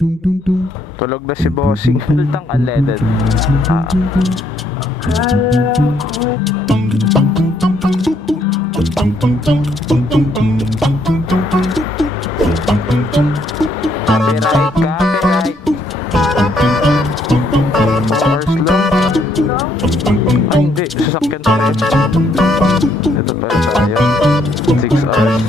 Tulog na si Bossing. Tultang unleaded. Copyright, copyright. Hours long. Ay hindi, sasakyan tayo. Ito pala tayo. 6 hours.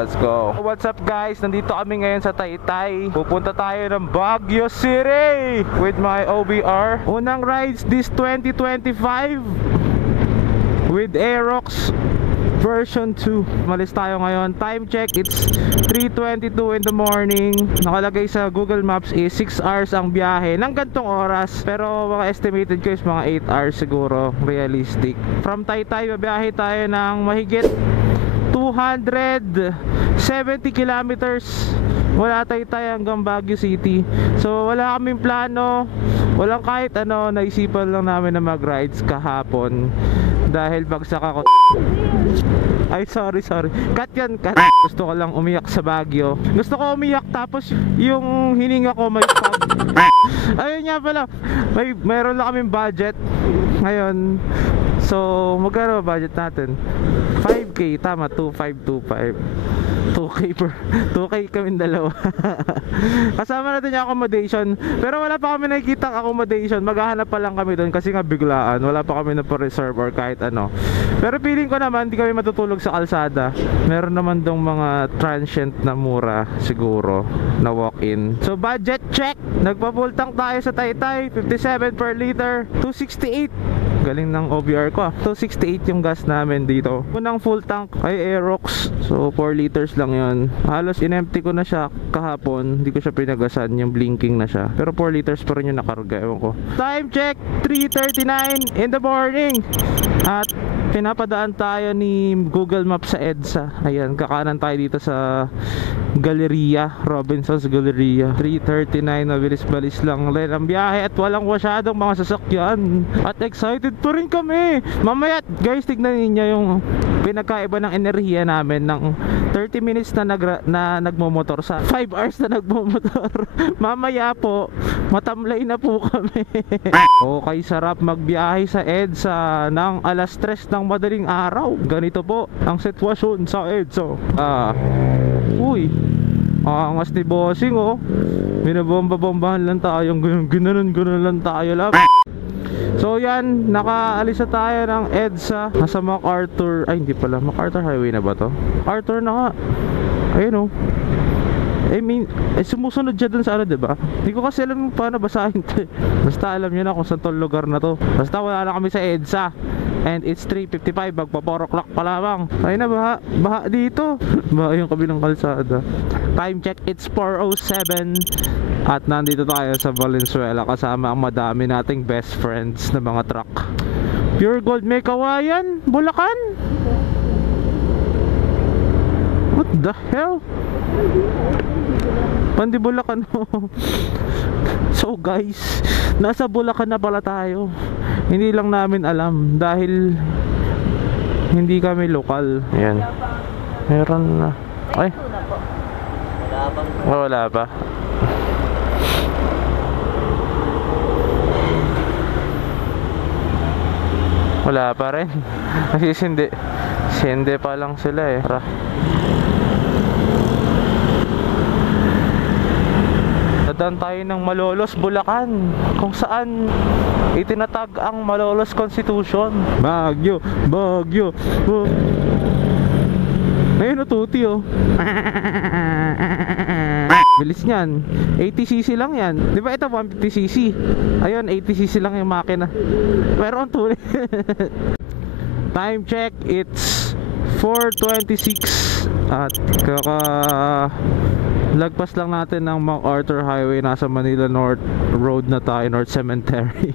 Let's go. What's up guys? Nandito kami ngayon sa Taytay. Pupunta tayo ng Baguio City with my OBR. Unang rides this 2025 with Aerox version 2. Malis tayo ngayon. Time check, it's 3:22 in the morning. Nakalagay sa Google Maps is 6 hours ang biyahe ng gantong oras. Pero mga estimated ko is mga 8 hours siguro, realistic. From Taytay, babiyahe tayo ng mahigit 270 kilometers mula Taytay hanggang Baguio City. So wala kaming plano, walang kahit ano. Naisipan lang namin na mag-rides kahapon dahil bagsak ako. Ay sorry. Cut yan, cut. Gusto ko lang umiyak sa Baguio. Gusto ko umiyak tapos yung hininga ko may pag. Ayun nga pala, mayroon lang kaming budget ngayon. So magkano budget natin? 5K, tama, 2,525. 2K kami dalawa. Kasama natin yung accommodation. Pero wala pa kami nakikita accommodation. Maghahanap pa lang kami doon kasi nga biglaan. Wala pa kami na pa-reserve or kahit ano. Pero feeling ko naman hindi kami matutulog sa kalsada. Meron naman dong mga transient na mura siguro na walk-in. So budget check. Nagpa-full tank tayo sa Taytay, 57 per liter, 268. Galing ng OBR ko. 268 yung gas namin dito. Unang full tank ay Aerox. So 4 liters lang yun. Halos in-empty ko na siya kahapon. Hindi ko siya pinagasan. Yung blinking na siya. Pero 4 liters pa rin yung nakarga. Ewan ko. Time check, 3:39 in the morning. At pinapadaan tayo ni Google Maps sa EDSA. Ayan, kakanan tayo dito sa Galleria, Robinson's Galleria. 3:39, mabilis-balis lang rin ang biyahe at walang masyadong mga sasakyan. At excited pa rin kami. Mamaya guys, tignan ninyo yung pinagkaiba ng enerhiya namin ng 30 minutes na nagmomotor sa 5 hours na nagmomotor. Mamaya po, matamlay na po kami. Okay, sarap magbiyahe sa EDSA ng alas 3 ng madaling araw. Ganito po ang sitwasyon sa EDSA. Uy, angas ni Bossing oh. Binabomba-bombahan lang tayo. Ginanon lang tayo lang. So yan, nakaalis na tayo ng EDSA. Nasa MacArthur. Ay hindi pala, MacArthur Highway na ba to? Arthur na nga. Ayun oh. Sumusunod siya dun sa ano, diba? Hindi ko kasi alam paano basahin to. Basta alam nyo na kung saan tong lugar na to. Basta wala na kami sa EDSA. And it's 3:55, magpa 4 o'clock pa lamang. Ay na, baha dito. Baha yung kabilang kalsada. Time check, it's 4:07. At nandito tayo sa Valenzuela kasama ang madami nating best friends na mga truck. Pure Gold, may Kawayan, Bulacan. What the hell? Pandi Bulacan. So guys, nasa Bulacan na pala tayo. Hindi lang namin alam dahil hindi kami lokal. Ayan. Meron na. Ay. Wala pa. Wala pa rin. Kasi sindi pa lang sila eh. Tara. Dadaan tayo ng Malolos, Bulacan, kung saan itinatag ang Malolos Constitution. Baguio. Ayun o, tuti oh. Bilis niyan. 80cc lang yan. Di ba ito 150cc? Ayun, 80cc lang yung makina. Pero ang tuloy. Time check, it's 4:26. At lagpas lang natin ng MacArthur Highway. Nasa Manila North Road na tayo, North Cemetery.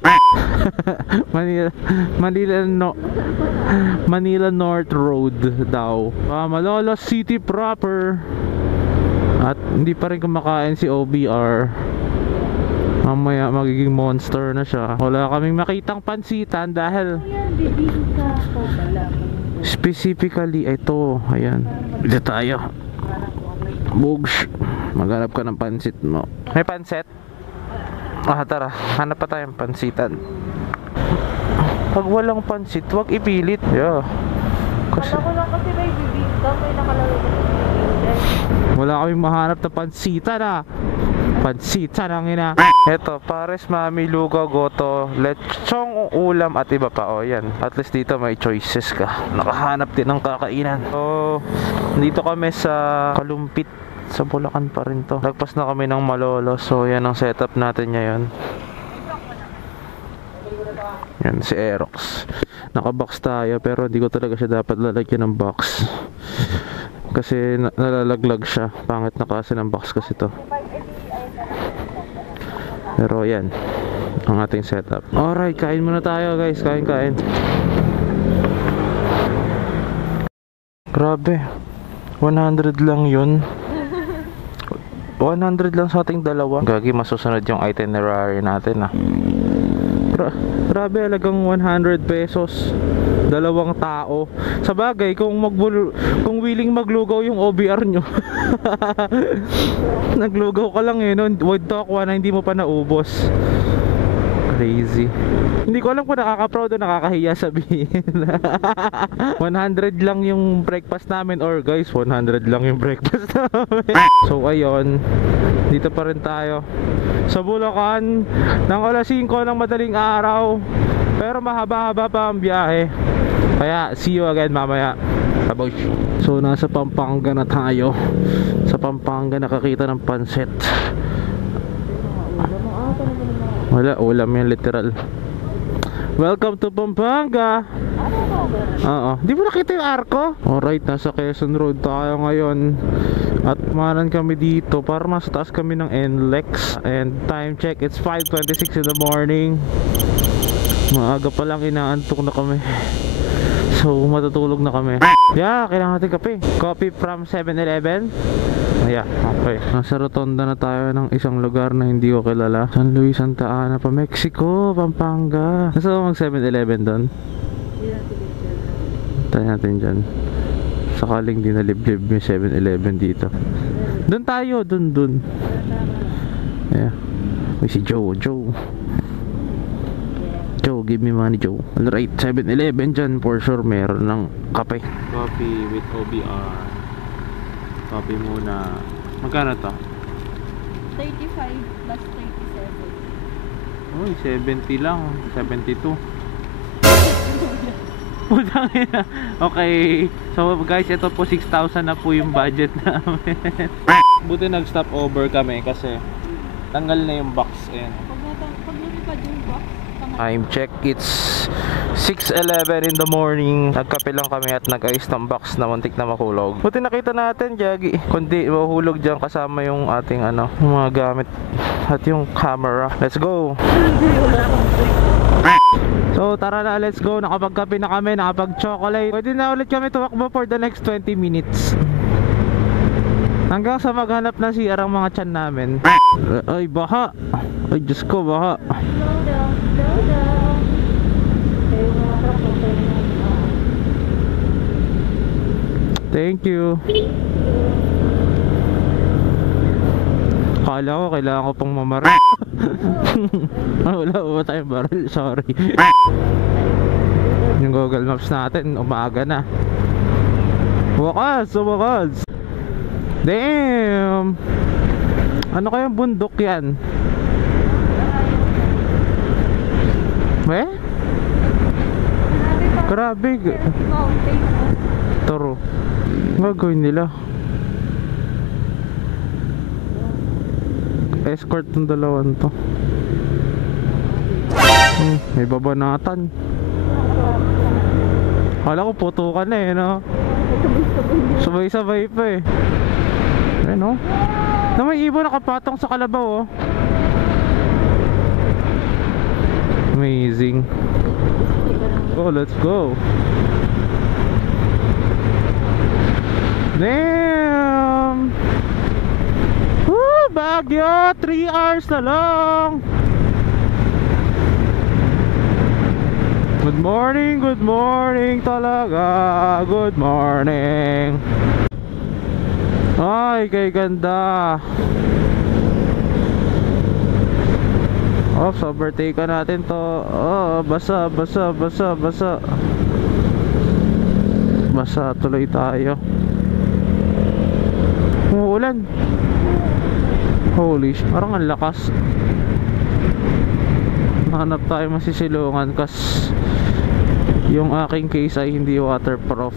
Manila North Road daw. Malolos City proper. At hindi pa rin kumakain si OBR. Mamaya magiging monster na siya. Wala kaming makitang pansitan dahil specifically ito. Ayan, dito tayo. Bugs, maghanap ka ng pansit mo. May pansit? Tara, hanap pa tayong pansitan. Pag walang pansit, wag ipilit. Yeah. Kasi Alam ko lang kasi may bibingka, may nakalagay na bibingka. wala kaming mahanap na pansitan Pansitan ang ina. Eto, pares, mami, lugaw, goto, lechong ulam at iba pa. Yan. At least dito may choices ka. Nakahanap din ng kakainan. So, dito kami sa Kalumpit. Sa Bulacan pa rin to. Lagpas na kami ng Malolo. So, yan ang setup natin ngayon. Yan, si Aerox. Nakabox tayo pero hindi ko talaga siya dapat lalagyan ng box. Kasi nalalaglag siya. Pangit na kasi ng box kasi to. Pero yan ang ating setup. Alright, kain muna tayo guys. Kain. Grabe, 100 lang yun. 100 lang sa ating dalawa. Gagi, masusunod yung itinerary natin Grabe, alagang 100 pesos. Dalawang tao. Sa bagay, kung willing maglugaw yung OBR nyo. Naglugaw ka lang no? Would talk na hindi mo pa naubos. Crazy. Hindi ko alam kung nakaka-proud o nakakahiya sabihin. 100 lang yung breakfast namin. Or guys, 100 lang yung breakfast namin. So ayun, dito pa rin tayo sa Bulacan ng alas 5 ng madaling araw. Pero mahaba-haba pa ang biyahe. Kaya see you again mamaya. So nasa Pampanga na tayo. Sa Pampanga nakakita ng pansit. Wala, ulam yan literal. Welcome to Pampanga. Oo. Di mo nakita yung arko? Alright, nasa Quezon Road tayo ngayon. At manan kami dito para mas taas kami ng NLEX. And time check, it's 5:26 in the morning. Maaga pa lang, inaantok na kami. So matutulog na kami. Yeah, kailangan natin kape. Coffee from 7-Eleven. Yeah, okay. Nasa rotonda na tayo ng isang lugar na hindi ko kilala. San Luis, Santa Ana pa, Mexico, Pampanga. Nasa mag 7-Eleven doon? Tayo natin dyan. Sakaling di naliblib yung 7-Eleven dito. Doon tayo, doon. Yeah. May si Joe, give me money, Joe. Alright, 7-Eleven dyan, for sure meron ng kape. Coffee with OBR. Coffee muna. Magkano to? 35 plus 37. Uy, 70 lang. 72. Putang ina. Okay. So guys, ito po 6,000 na po yung budget namin. Buti nag-stop over kami kasi tanggal na yung box. Ayan. Pag lumipad yung box, Time check, it's 6:11 in the morning. Nagkape lang kami at nag-ayos ng box na muntik na makulog. Buti nakita natin, Jaggy. Kundi mahuhulog dyan kasama yung ating mga gamit at yung camera. Let's go! So tara na, let's go. Nakapagkape na kami, nakapag-chocolate. Pwede na ulit kami tumakbo for the next 20 minutes. Hanggang sa maghanap na CR ang mga tiyan namin. Ay, baha! Ay, Diyos ko, baha! slow down. Kayo mga truck, Thank you. Kala ko kailangan ko pang mamaril. Wala ba tayong baril? Sorry. Yung Google Maps natin umaga na. Wakas! Damn! Ano kayang bundok yan? Grabe. Toro. Gagawin nila. Escort ng dalawang to. May babanatan. Kala ko putukan na no? Sabay-sabay pa no? Na may ibon nakapatong sa kalabaw Amazing. Oh, let's go. Damn! Woo! Baguio! 3 hours na lang! Good morning talaga. Good morning. Ay, kay ganda. Oops, overtake ka natin to. Oh, basa, basa, basa, basa. Basa tuloy tayo. Umuulan. Holy shit, parang ang lakas. Hanap tayo masisilungan kas yung aking case ay hindi waterproof.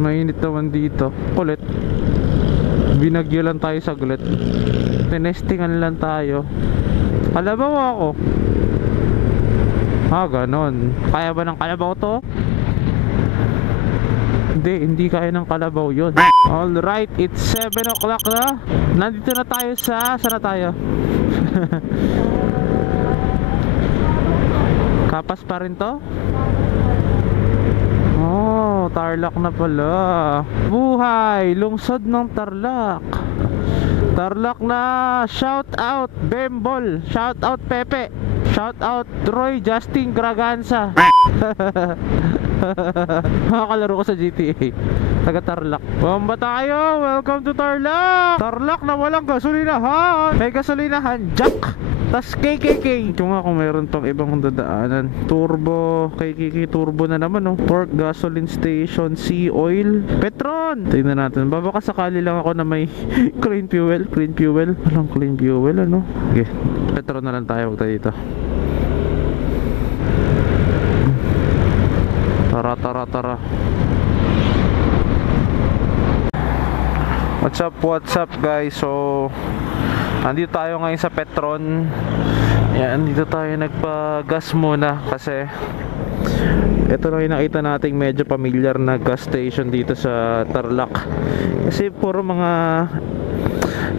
Mainit naman dito. Kulit. Binagyo lang tayo saglit. Tinestingan lang tayo. Kalabaw ako. Ganon. Kaya ba ng kalabaw to? Hindi kaya ng kalabaw yun. Alright, it's 7 o'clock na. Nandito na tayo sa... Saan na tayo? Kapas pa rin to? Oh, Tarlac na pala. Buhay! Lungsod ng Tarlac. Tarlac na! Shout out Bembol! Shout out Pepe! Shout out Roy Justin Graganza! Makakalaro ko sa GTA. Taga Tarlac. Bomba tayo! Welcome to Tarlac! Tarlac na walang gasolinahan! May gasolinahan! Jack! Tas KKK. Ito nga kung meron pang ibang dadaanan. Turbo, KKK turbo na naman oh. Pork gasoline station, sea oil, Petron. Tingnan natin. Baka sakali lang ako na may clean fuel. Clean fuel. Walang clean fuel ano. Okay. Petron na lang tayo. Huwag tayo dito. Tara, tara, tara. What's up guys? So andito tayo ngayon sa Petron. Yan, andito tayo nagpa-gas muna kasi ito lang yung nakita nating medyo familiar na gas station dito sa Tarlac. Kasi puro mga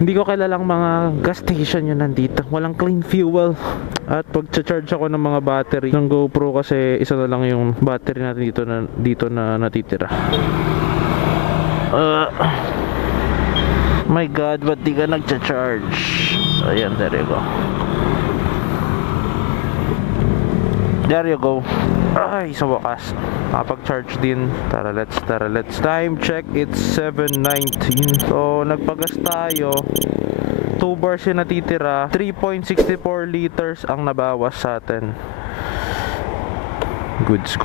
hindi ko kilalang mga gas station yun nandito. Walang clean fuel. At pag-charge ako ng mga battery ng GoPro kasi isa na lang yung battery natin dito na natitira. My God, ba't di ka nagcha-charge? Ayan, there you go. There you go. Ay, sa wakas nakapag-charge din. Tara, let's time check. It's 7:19. So, nagpagas tayo. 2 bars yung natitira. 3.64 liters ang nabawas sa atin. Goods.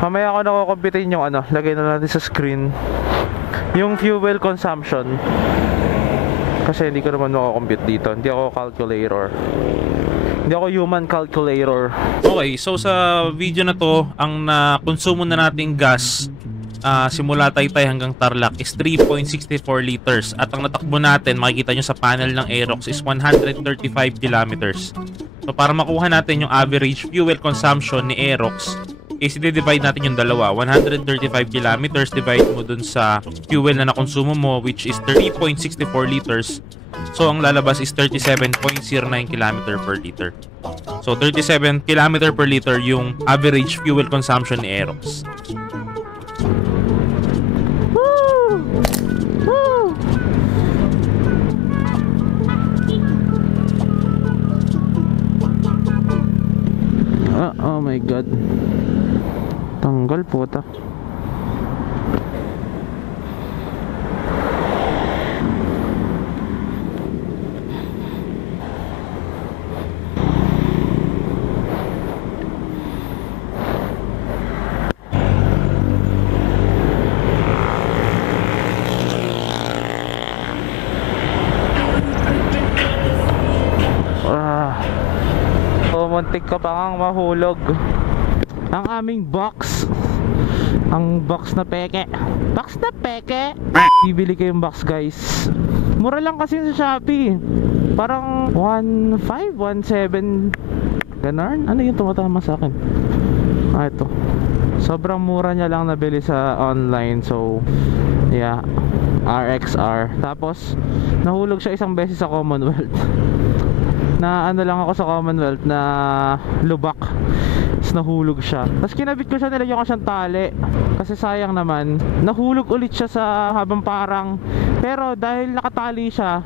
Mamaya ako nakukumpitin yung ano. Lagay na natin sa screen yung fuel consumption. Kasi hindi ko naman makakompute dito. Hindi ako calculator. Hindi ako human calculator. Okay, so sa video na to, ang konsumo na nating gas simula Taytay hanggang Tarlac is 3.64 liters. At ang natakbo natin, makikita nyo sa panel ng Aerox, is 135 kilometers. So para makuha natin yung average fuel consumption ni Aerox, is i-divide natin yung dalawa. 135 kilometers divide mo dun sa fuel na nakonsumo mo, which is 3.64 liters. So ang lalabas is 37.09 km per liter. So 37 km per liter yung average fuel consumption ni Aerox. Oh my God. Tanggal puta. Muntik ka pa kang mahulog. Ang aming box, ang box na peke. Box na peke. Bibili kayong box guys. Mura lang kasi sa Shopee. Parang 1.5, 1.7 ganon. Ano yung tumatama sa akin? Ito. Sobrang mura niya lang nabili sa online. So yeah, RXR. Tapos nahulog siya isang beses sa Commonwealth. Na ano lang ako sa Commonwealth na lubak. Tapos nahulog siya. Tapos kinabit ko siya, nilagyan ko siyang tali. Kasi sayang naman. Nahulog ulit siya sa habang parang. Pero dahil nakatali siya,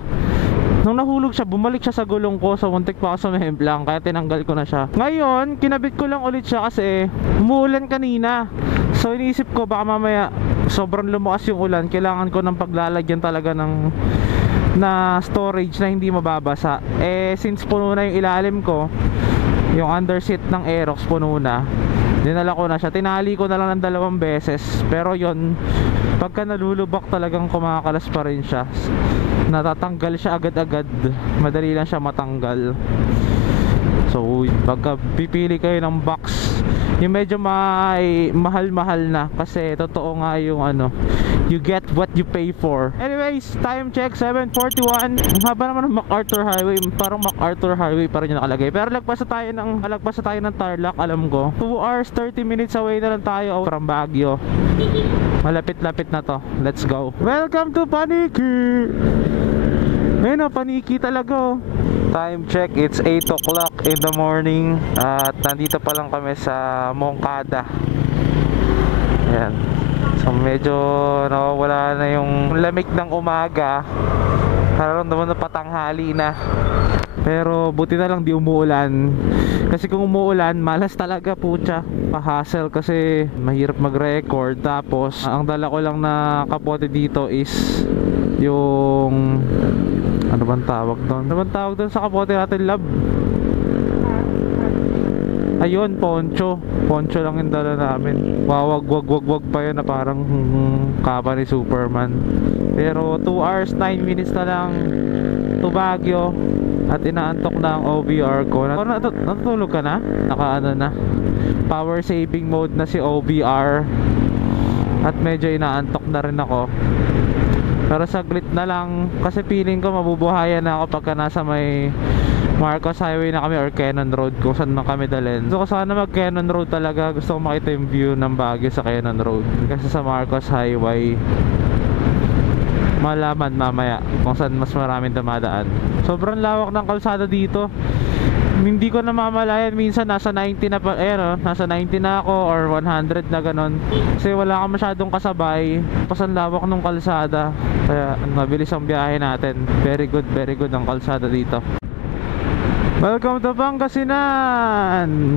nung nahulog siya, bumalik siya sa gulong ko. So muntik pa ako sa mahemblang, kaya tinanggal ko na siya. Ngayon, kinabit ko lang ulit siya kasi umuulan kanina. So iniisip ko baka mamaya sobrang lumakas yung ulan, kailangan ko ng paglalagyan talaga ng na storage na hindi mababasa. Eh since puno na yung ilalim ko, yung underseat ng Aerox puno na, dinala ko na siya, tinali ko na lang ng 2 beses. Pero yon, pagka nalulubak talagang kumakalas pa rin siya, natatanggal siya agad-agad, madali lang siya matanggal. So pagka pipili kayo ng box, yung medyo mahal-mahal na, kasi totoo nga yung ano, you get what you pay for. Anyways, time check 7:41. Ang haba naman ng MacArthur Highway, parang MacArthur Highway pa rin yung nakalagay. Pero lagpas na tayo ng Tarlac, alam ko 2 hours 30 minutes away na lang tayo from Baguio. Malapit-lapit na to. Let's go. Welcome to Paniki. Ayun na, Paniki talaga oh. Time check, it's 8 o'clock in the morning. At nandito pa lang kami sa Moncada. Ayan. So medyo nawawala na yung lamig ng umaga. Nararamdaman na patanghali na. Pero buti na lang di umuulan. Kasi kung umuulan, malas talaga putya. Pa-hassle kasi mahirap mag-record. Tapos ang dala ko lang na kapote dito is yung ano bang tawag doon? Ano bang tawag doon sa kapote natin, lab? Ayun, poncho. Poncho lang yung dala namin. Wag pa yun na parang kapa ni Superman. Pero 2 hours 9 minutes na lang to Baguio. At inaantok na ang OBR ko. Natutulog ka na? Naka-ano na, power saving mode na si OBR. At medyo inaantok na rin ako. Pero saglit na lang, kasi feeling ko mabubuhayan na ako pagka nasa may Marcos Highway na kami or Cannon Road, kung saan man kami dalhin. Gusto ko sana mag Cannon Road talaga. Gusto ko makita yung view ng Baguio sa Cannon Road. Kasi sa Marcos Highway, malaman mamaya kung saan mas maraming dumadaan. Sobrang lawak ng kalsada dito. Hindi ko na mamalayan, minsan nasa 90 na pa, nasa 90 na ako or 100 na ganon. Kasi wala ka masyadong kasabay. Pasan lawak ng kalsada. Kaya mabilis ang biyahe natin. Very good ang kalsada dito. Welcome to Pangasinan!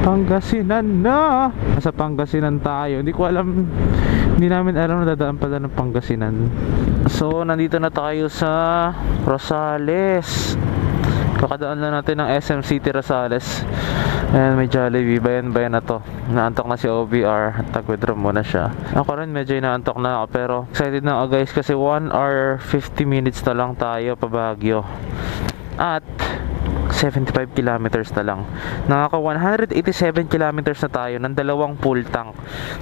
Pangasinan na! Nasa Pangasinan tayo. Hindi namin alam na dadaan pala ng Pangasinan. So, nandito na tayo sa Rosales. Kakadaan na natin ng SM City Rosales. Ayan, may Jollibee. Bayan na to. Naantok na si OBR. Tag-withdraw muna siya. Ako rin medyo inaantok na ako. Pero excited na ako guys, kasi 1 hour 50 minutes na lang tayo pa Baguio. At 75 kilometers na lang. Nakaka 187 kilometers na tayo ng 2 full tank.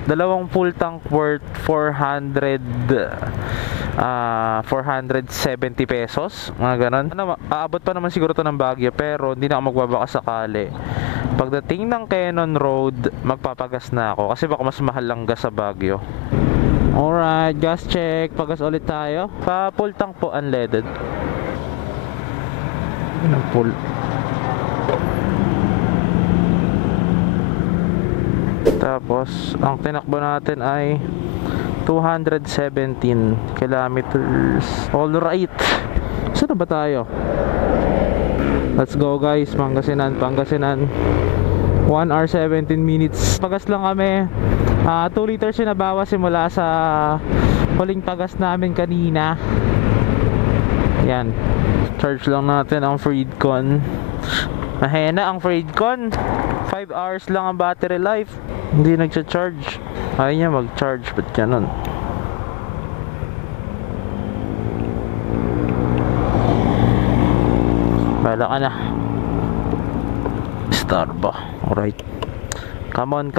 2 full tank worth 470 pesos, mga ganon. Aabot pa naman siguro to ng Baguio, pero hindi na ako magbabaka sakali. Pagdating ng Cannon Road, magpapagas na ako kasi baka mas mahal lang gas sa Baguio. Alright, gas check. Pagas ulit tayo. Pa full tank po, unleaded. Full. Tapos ang tinakbo natin ay 217 kilometers. All right. Saan na ba tayo? Let's go guys. Pangasinan 1 hour 17 minutes. Pagas lang kami. 2 liters yung nabawas simula sa huling pagas namin kanina. Yan. Charge lang natin ang Freedcon. Mahina ang Freedcon. 5 hours lang ang battery life. Hindi nagcha-charge. Ayaw niya mag-charge. Ba't ganun? Bala ka na. Start ba? Alright. Come on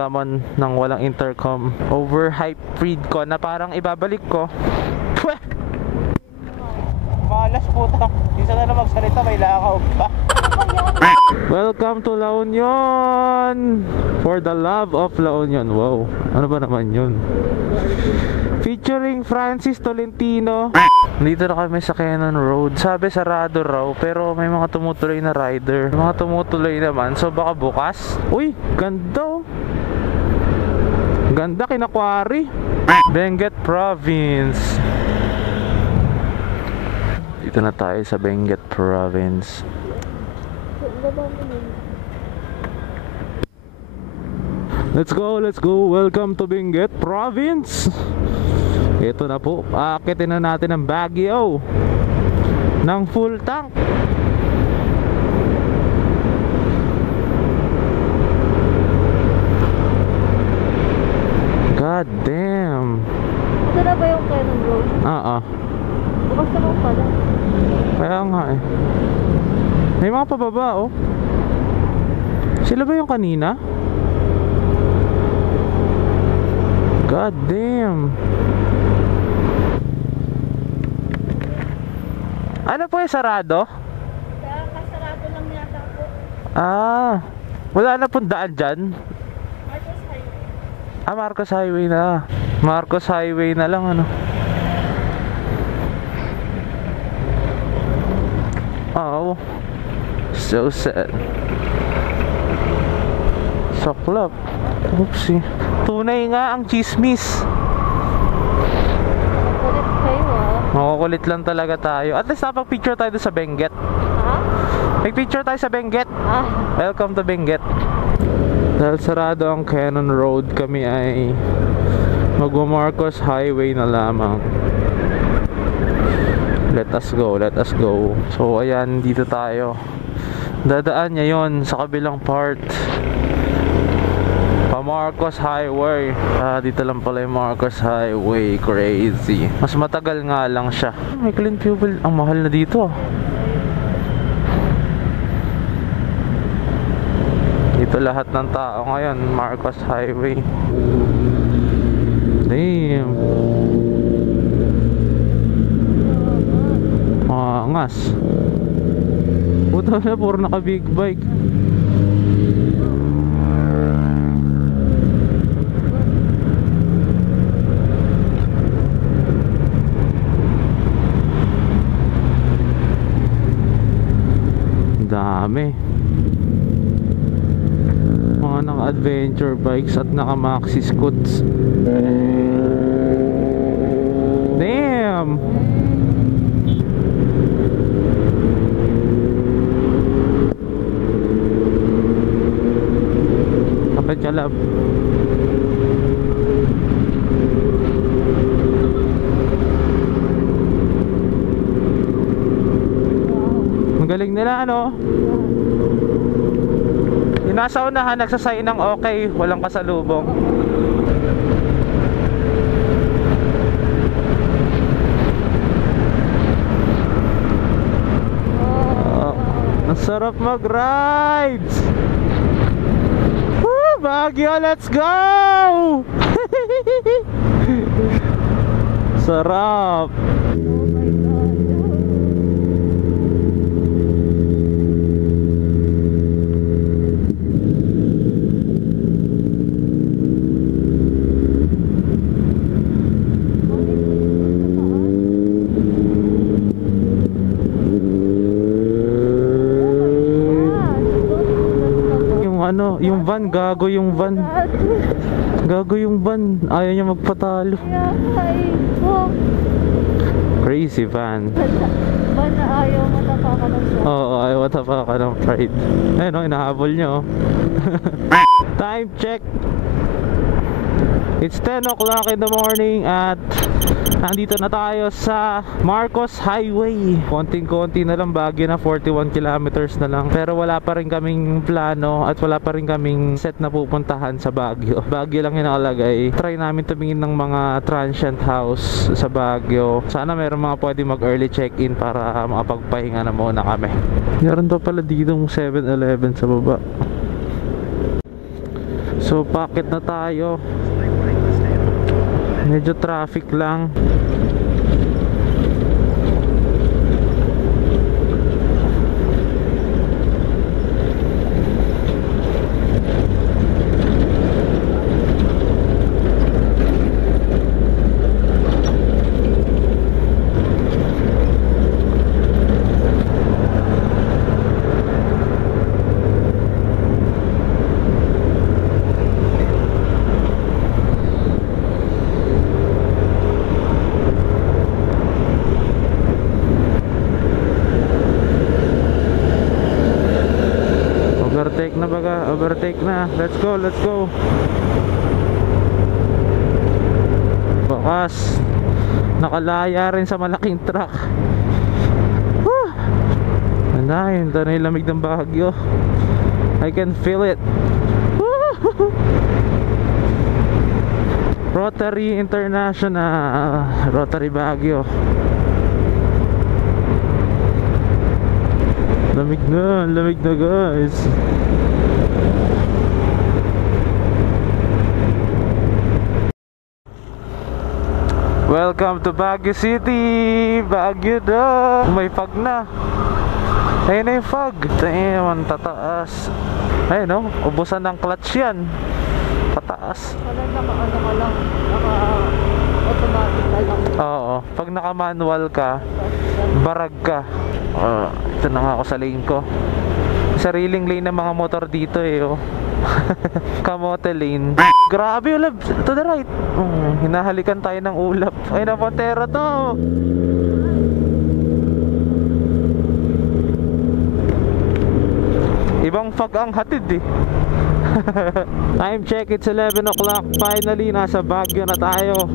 nang walang intercom. Overhype Freedcon na parang ibabalik ko. Pweh! Malas puta. Isa na lang magsalita, may lakaw pa. Welcome to La Union. For the love of La Union. Wow, ano ba naman yun? Featuring Francis Tolentino. Dito na kami sa Cannon Road. Sabi sarado raw, pero may mga tumutuloy na rider. May mga tumutuloy naman, so baka bukas. Uy, ganda oh. Ganda, Kinakwari. Benguet Province. Dito na tayo sa Benguet Let's go, let's go. Welcome to Benguet Province. Ito na po, aakitin na natin ang Baguio ng full tank. God damn. Ito na ba yung Cannon Road? Oo. Bukas naman pala. Kaya nga eh. May mga pababa oh. Sila ba yung kanina? God damn. Ano po yung sarado? Kaya kasarado lang yata po. Ah, wala na pong daan dyan. Marcos Highway. Ah, Marcos Highway na. Marcos Highway na lang ano. Oh, so sad. Saklap. Oopsie. Tunay nga ang chismis. Kulit kayo ah. Makukulit lang talaga tayo. At least napag-picture tayo doon sa Benguet. Ha? Nag-picture tayo sa Benguet. Ah. Welcome to Benguet. Dahil sarado ang Cannon Road, kami ay mag-Marcos Highway na lamang. Let us go, let us go. So ayan, dito tayo. Dadaan niya yon sa kabilang part. Pa Marcos Highway. Dito lang pala yung Marcos Highway. Crazy. Mas matagal nga lang siya. May clean fuel. Ang mahal na dito. Dito lahat ng tao ngayon. Marcos Highway. Damn. Angas. Puta na, puro naka big bike. Dami. Mga naka-adventure bikes at naka-maxi scoots. Damn! Kapit ka lab. Ang galing nila ano. Yung nasa unahan nagsasay ng okay, walang kasalubong. Ang sarap mag-rides. Woo, Baguio, let's go. Sarap. Ano, yung van, gago yung van. Gago yung van. Ayaw niya magpatalo. Crazy van. Van na ayaw matapakan ng siya. Oo, ayaw matapakan ng pride. Ayun o, inahabol niya oh. Time check. It's 10 o'clock in the morning at nandito na tayo sa Marcos Highway. Konting-konti na lang, Baguio na 41 kilometers na lang. Pero wala pa rin kaming plano at wala pa rin kaming set na pupuntahan sa Baguio. Baguio lang yung nakalagay. Try namin tumingin ng mga transient house sa Baguio. Sana meron mga pwede mag-early check-in para makapagpahinga na muna kami. Meron pa pala dito 7-Eleven sa baba. So packet na tayo. Medyo traffic lang. Overtake na baga, overtake na. Let's go, let's go. Bakas. Nakalaya rin sa malaking truck. Woo! Anayin, ito na yung lamig ng Baguio. I can feel it. Woo! Rotary International, Rotary Baguio. Lamig na guys. Welcome to Baguio City, Baguio daw. May fog na. Ayun na yung fog. Ayun, tataas. Ayun no, ubusan ng clutch yan. Pataas. Wala naka-ano ka lang. Naka-automatic ka lang. Oo, pag naka-manual ka, barag ka. Ito na nga ako sa lane ko. Sariling lane ng mga motor dito eh oh. Kamote lane. Grabe ulap, to the right. Hinahalikan tayo ng ulap. Ay na Montero to. Ibang fog ang hatid eh. Time check, it's 11 o'clock. Finally, nasa Baguio na tayo.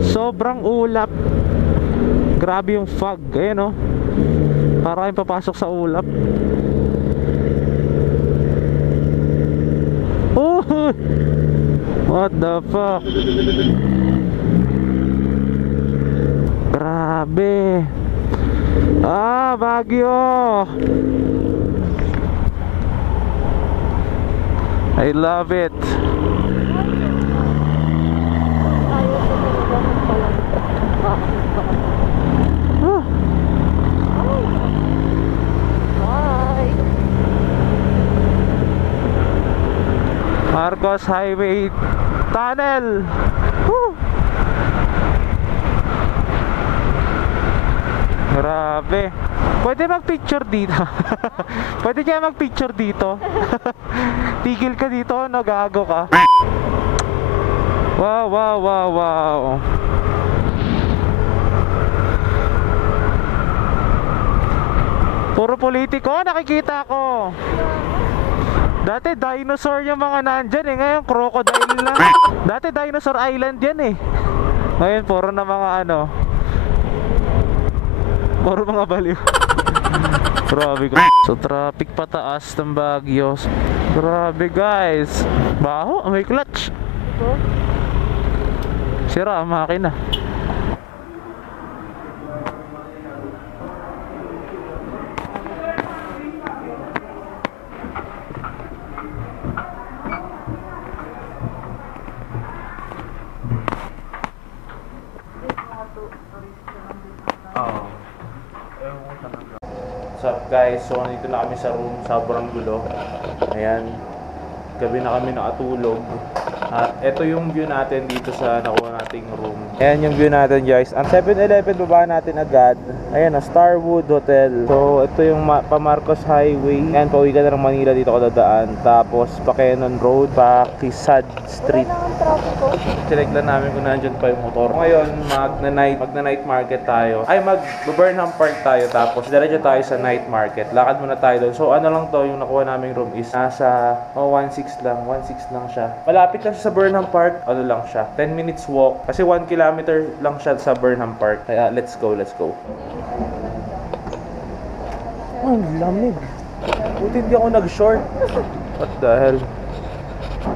Sobrang ulap. Grabe yung fog. Ayan o. Para kayong papasok sa ulap. Oh! What the fuck? Grabe. Baguio. I love it. Ayaw ko talaga ng palang. Hi. Marcos Highway Tunnel. Woo! Grabe. Pwede mag-picture dito. Pwede kaya mag-picture dito. Tigil ka dito, nagago ka. Wow, wow, wow, wow. Puro politiko, nakikita ko. Dati dinosaur yung mga nandyan eh. Ngayon crocodile na. Dati Dinosaur Island yan eh. Ngayon puro na mga ano, puro mga baliw. Grabe guys. So traffic pataas ng Baguio. Grabe guys. Baho, may clutch. Ito? Sira ang makina. What's up guys? So nandito na kami sa room, sobrang gulo. Ayan, gabi na kami nakatulog. At ito yung view natin dito sa nakuha nating room. Ayan yung view natin guys. Ang 7-Eleven baba natin agad. Ayan, Starwood Hotel. So ito yung pa Marcos Highway. Ayan, pauwi ka na ng Manila, dito ko dadaan. Tapos pa Quezon Road, pa Quezon Street. Wala nang traffic ko. Check lang namin kung nandyan pa yung motor. Ngayon, magna-night market tayo. Ay, mag-Burnham Park tayo. Tapos, diretso tayo sa night market. Lakad muna tayo doon. So, ano lang to, yung nakuha naming room is nasa 1.6 lang. 1.6 lang siya. Malapit lang siya sa Burnham Park. Ano lang siya, 10 minutes walk. Kasi 1 kilometer lang siya sa Burnham Park. Kaya, let's go, let's go. Oh, lamig. Buti hindi ako nag-short. What the hell?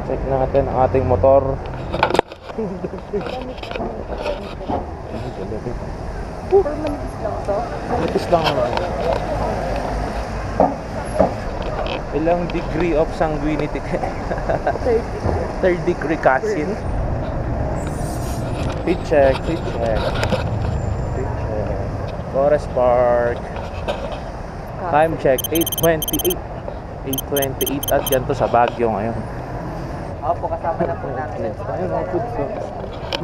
Check natin ang ating motor. Pero manipis lang to. Manipis lang naman. Ilang degree of sanguinity? 30. Third degree cousin. Fit check. Forest Park. Time check, 8:28. 8:28 at ganito sa Baguio ngayon. Opo, kasama na po natin. Ayun, mga foods.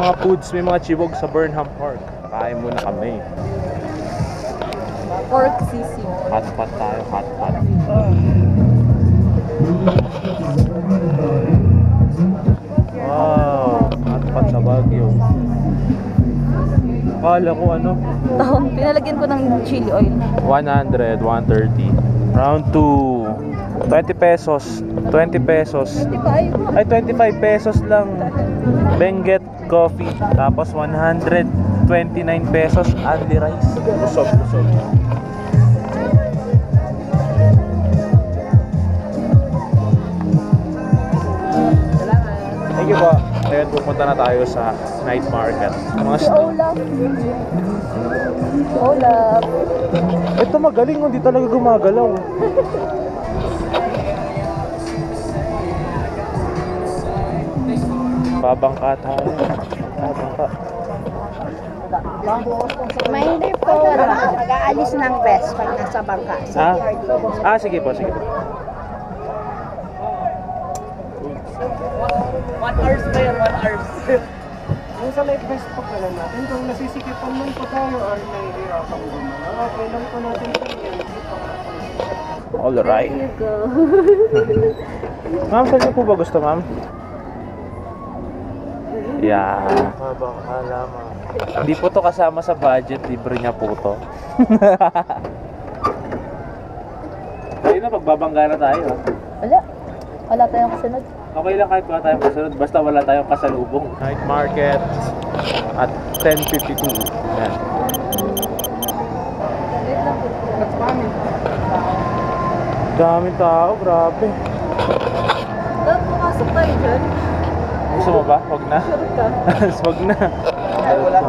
Mga foods, may mga chibog sa Burnham Park. Kain muna kami. Pork sisig. Hot pot tayo, hot pot. Wow, hot pot sa Baguio. Akala ko ano? Pinalagyan ko ng chili oil. 100, 130. Round 2. 20 pesos. 20 pesos. 25. Ay, 25 pesos lang. Benguet coffee. Tapos 129 pesos only rice. Busog. Thank you po. Ayun, pupunta na tayo sa night market. Mga Si Olaf. Olaf. ito magaling, hindi talaga gumagalaw. Babangka tayo. Babangka. Reminder po, mag-aalis ng best pag nasa bangka. Sige po. 1 hours pa yun, 1 hours. Yung sa life vest po pala natin, kung nasisikipan man po tayo or nahihirapan gumana, okay lang po natin po yan. Alright. There you go. Ma'am, saan niyo po ba gusto, ma'am? Yeah. Babangka lamang. Hindi po to kasama sa budget, libre niya po to. Ayun na, pagbabangga na tayo. Wala tayong kasunod. Okay lang kahit wala tayong kasunod, basta wala tayong kasalubong. Night market at 10:52. Yan. Daming tao, grabe. Dapat pumasok tayo dyan. Gusto mo ba? Huwag na. Sure ka? Huwag na. Ay, wala.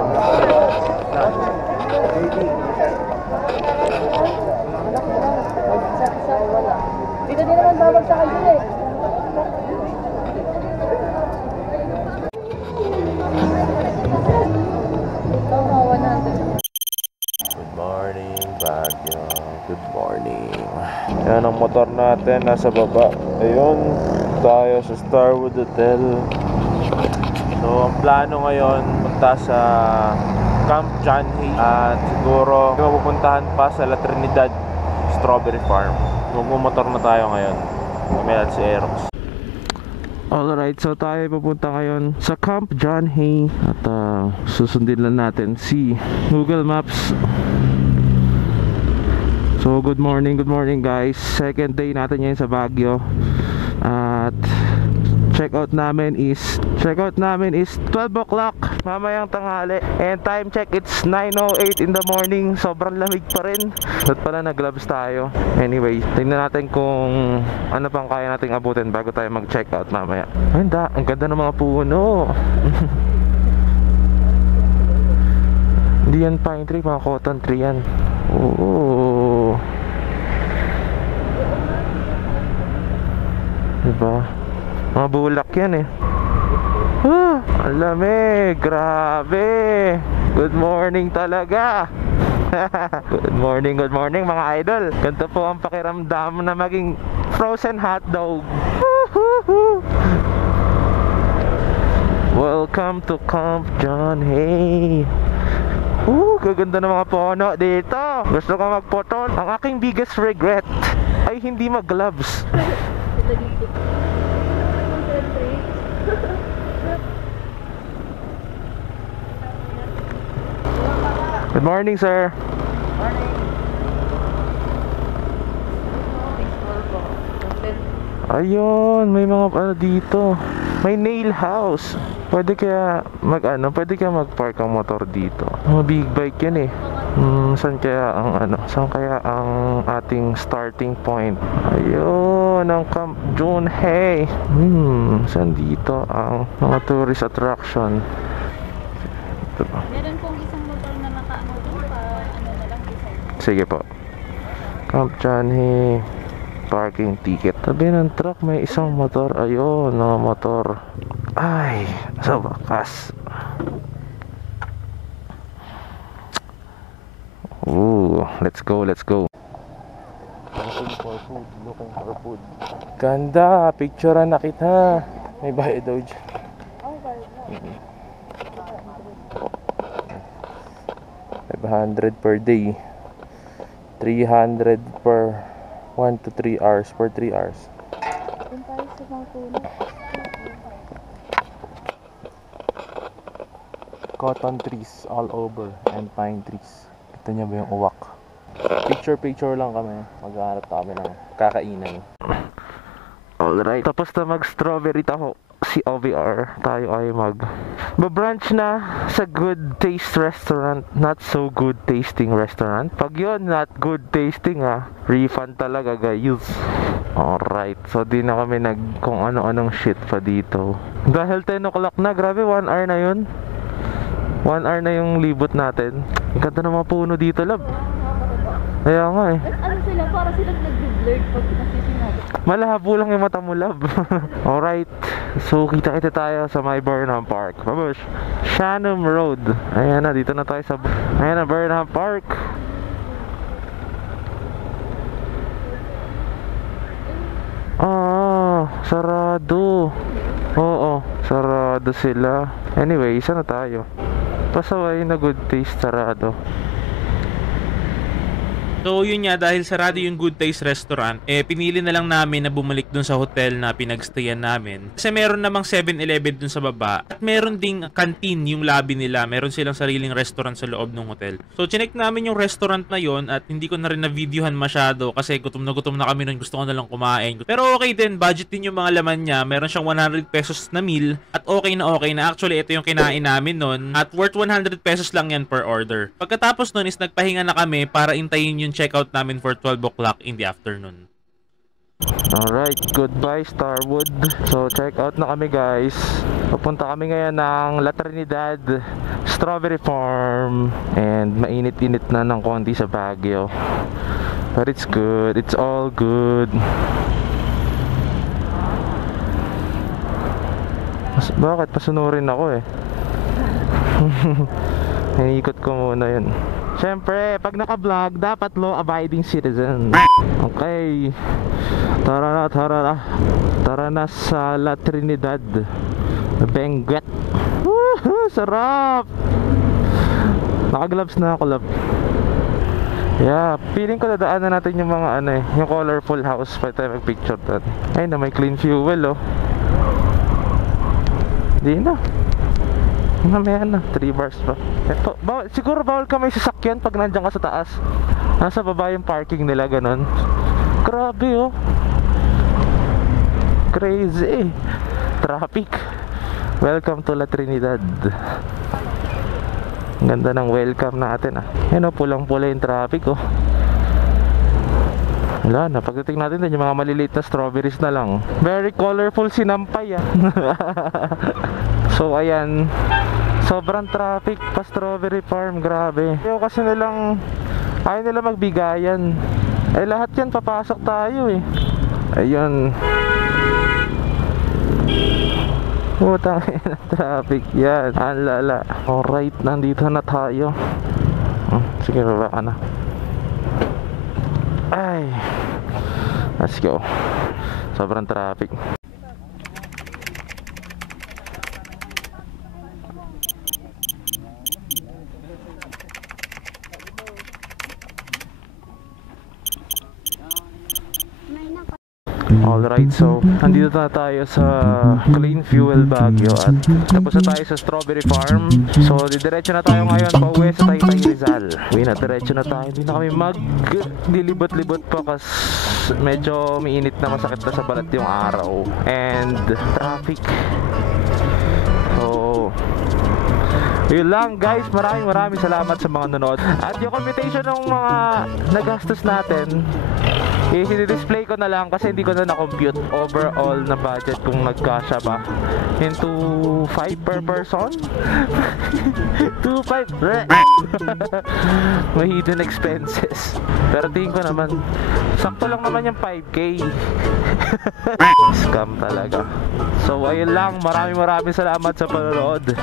Wala. Dito din naman babagsakan dyan eh. Good morning, Baguio. Good morning. Yan ang motor natin, nasa baba. Ayun, tayo sa Starwood Hotel. So, ang plano ngayon, punta sa Camp John Hay at siguro mapupuntahan pa sa La Trinidad Strawberry Farm. Magmumotor na tayo ngayon. Kumilat si Aerox. Alright, so tayo pupunta ngayon sa Camp John Hay at susundin lang natin si Google Maps. So good morning guys. Second day natin ngayon sa Baguio. At check out namin is 12 o'clock mamayang tanghali, and time check it's 9:08 in the morning. Sobrang lamig pa rin. Dapat pala nag-gloves tayo. Anyway, tingnan natin kung ano pang kaya nating abutin bago tayo mag-check out mamaya. Ay, ang ganda ng mga puno. Hindi yan pine tree, mga cotton tree yan. Oo. Diba? Mga bulak yan eh. Ang lamig. Grabe. Good morning talaga. Good morning mga idol. Ganito po ang pakiramdam na maging frozen hotdog. Welcome to Camp John Hay. Gaganda ng mga puno dito. Gusto ko magphoto. Ang aking biggest regret ay hindi mag-gloves. Good morning, sir. Ayun, may mga ano dito. May nail house. Pwede kaya mag-park ang motor dito. Mga big bike yan eh. Saan kaya ang ating starting point? Ayun, ang Camp John Hay. Saan dito ang mga tourist attraction? Ito ba? Meron pong isang motor na nakaano doon pa, ano na lang design. Sige po. Camp John Hay. Parking ticket. Tabi ng truck may isang motor. Ayun, mga motor. Ay, sa wakas. Let's go. Looking for food. Ganda, picturean na kita. May bayad daw dyan. $500 per day. 300 per 1 to 3 hours for 3 hours. Doon tayo sa mga puno. Cotton trees all over and pine trees. Kita niyo ba yung uwak? Picture lang kami. Maghahanap kami ng kakainan. Alright, tapos na mag-strawberry taho si OVR. Tayo ay mag-brunch na sa Good Taste Restaurant. Not so good tasting restaurant. Pag yun, not good tasting refund talaga guys. Alright, so di na kami kung ano-anong shit pa dito. Dahil 10 o'clock na, grabe 1 hour na yun. 1 hour na yung libot natin. Ang ganda ng mga puno dito, lab. Kaya nga eh. Ano sila? Para silang nag-blurred pag nasising natin. Malabo lang yung mata mo, lab. Alright. So, kita-kita tayo sa may Burnham Park. Babush. Shannon Road. Ayan na, dito na tayo sa... Ayan na, Burnham Park. Sarado. Oo, sarado sila. Anyway, isa na tayo. Pasaway na Good Taste, sarado. So yun nga, dahil sarado yung Good Taste Restaurant, pinili na lang namin na bumalik dun sa hotel na pinagstayan namin. Kasi meron namang 7-Eleven dun sa baba at meron ding canteen yung lobby nila. Meron silang sariling restaurant sa loob ng hotel. So chinek namin yung restaurant na yon at hindi ko na rin na-videohan masyado kasi gutom na kami nun, gusto ko na lang kumain. Pero okay din, budget din yung mga laman niya. Meron siyang 100 pesos na meal at okay na. Actually, ito yung kinain namin nun at worth 100 pesos lang yan per order. Pagkatapos nun is nagpahinga na kami para intayin yung check-out namin for 12 o'clock in the afternoon. Alright, goodbye Starwood. So check out na kami guys. Papunta kami ngayon ng La Trinidad Strawberry Farm. And mainit-init na ng konti sa Baguio. But it's good, it's all good. Bakit? Pasunurin ako eh. Inikot ko muna yun. Siyempre, pag naka-vlog, dapat law-abiding citizen. Okay. Tara na sa La Trinidad. Benguet. Woohoo! Sarap! Naka-gloves na ako, love. Yeah, feeling ko dadaanan natin yung mga yung colorful house pa tayo mag-picture doon. Ay na, may clean fuel, oh. Di na. Mamaya na, 3 bars pa. Siguro bawal ka may sasakyan pag nandiyan ka sa taas. Nasa baba yung parking nila, ganun. Grabe, oh. Crazy. Traffic. Welcome to La Trinidad. Ang ganda ng welcome natin, Yan, oh, pulang-pula yung traffic, oh. Wala na, pagdating natin din yung mga maliliit na strawberries na lang. Very colorful sinampay, So ayan, sobrang traffic pa Strawberry Farm, grabe. Kasi ayaw nila magbigayan. Lahat yan papasok tayo eh. Ayun. Putang ina, traffic yan. Ang lala. Alright, nandito na tayo. Sige, baba ka na. Ay, let's go. Sobrang traffic. Alright, so nandito na tayo sa Clean Fuel Baguio at tapos na tayo sa Strawberry Farm. So didiretso na tayo ngayon pa uwi sa Taytay Rizal. Uwi na, diretso na tayo. Hindi na kami dilibot-libot pa kasi medyo umiinit na, masakit na sa balat yung araw and traffic. So yun lang guys, maraming salamat sa mga nanood. At yung computation ng mga nagastos natin i-display ko na lang kasi hindi ko na na-compute overall na budget kung nagkasya ba into 5 per person. 2.5 may hidden expenses, pero tingin ko naman sakto lang naman yung 5K. Scam talaga. So ayun lang, maraming salamat sa panonood.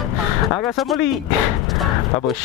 Hanggang sa muli, babush.